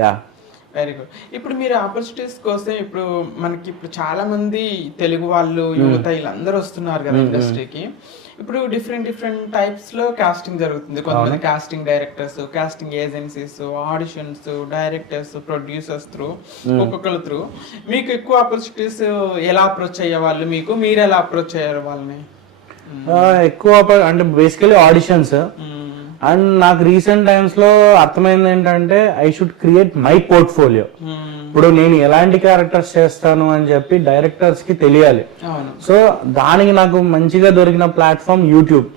Yeah. Very good. ఇప్పుడు మీరు opportunities కోసం ఇప్పుడు మనకి ఇప్పుడు చాలా మంది తెలుగు వాళ్ళు యువత వీళ్ళందరూ వస్తున్నారు కదా ఇండస్ట్రీకి. ఇప్పుడు డిఫరెంట్ టైప్స్ లో కాస్టింగ్ జరుగుతుంది. కొంతమంది casting directors, casting agencies, auditions, directors, producers through, ఒక్కొక్కరు త్రూ. మీకు ఎక్కువ ఆపర్చునిటీస్ ఎలా అప్రోచ్ అయ్యే వాళ్ళు, మీరు ఎలా అప్రోచ్ అయ్యారు వాళ్ళని? ఎక్కువ అంటే బేసికలీ ఆడిషన్స్. అండ్ నాకు రీసెంట్ టైమ్స్ లో అర్థమైంది ఏంటంటే I should create my portfolio. ఇప్పుడు నేను ఎలాంటి క్యారెక్టర్స్ చేస్తాను అని చెప్పి డైరెక్టర్స్ కి తెలియాలి. సో దానికి నాకు మంచిగా దొరికిన ప్లాట్ఫామ్ యూట్యూబ్.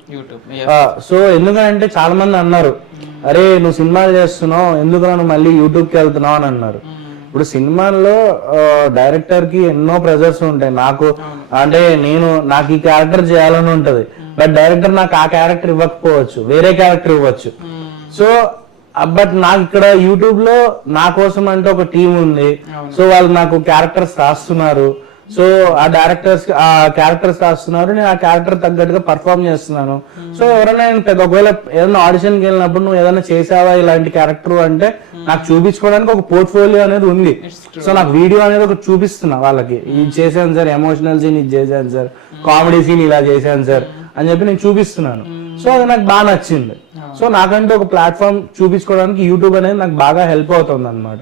సో ఎందుకంటే చాలా మంది అన్నారు, అరే నువ్వు సినిమాలు చేస్తున్నావు, ఎందుకు నువ్వు మళ్ళీ యూట్యూబ్ కి వెళ్తున్నావు అని అన్నారు. ఇప్పుడు సినిమాల్లో డైరెక్టర్ కి ఎన్నో ప్రెజర్స్ ఉంటాయి. నాకు అంటే నాకు ఈ క్యారెక్టర్ చేయాలని ఉంటది, బట్ డైరెక్టర్ నాకు ఆ క్యారెక్టర్ ఇవ్వకపోవచ్చు, వేరే క్యారెక్టర్ ఇవ్వచ్చు. సో బట్ నాకు ఇక్కడ యూట్యూబ్ లో నా కోసం అంటే ఒక టీం ఉంది. సో వాళ్ళు నాకు క్యారెక్టర్స్ రాస్తున్నారు. సో ఆ క్యారెక్టర్స్ రాస్తున్నారు, నేను ఆ క్యారెక్టర్ తగ్గట్టుగా పర్ఫామ్ చేస్తున్నాను. సో ఎవరైనా నేను ఒకవేళ ఏదైనా ఆడిషన్కి వెళ్ళినప్పుడు నువ్వు ఏదైనా చేసావా ఇలాంటి క్యారెక్టర్ అంటే నాకు చూపించుకోవడానికి ఒక పోర్ట్ఫోలియో అనేది ఉంది. సో నాకు వీడియో అనేది ఒకటి చూపిస్తున్నా వాళ్ళకి, ఇది చేశాను సార్, ఎమోషనల్ సీన్ ఇది చేశాను సార్, కామెడీ సీన్ ఇలా చేశాను సార్ అని చెప్పి నేను చూపిస్తున్నాను. సో అది నాకు బాగా నచ్చింది. సో నాకంటే ఒక ప్లాట్ఫామ్ చూపించుకోవడానికి యూట్యూబ్ అనేది నాకు బాగా హెల్ప్ అవుతుంది అనమాట.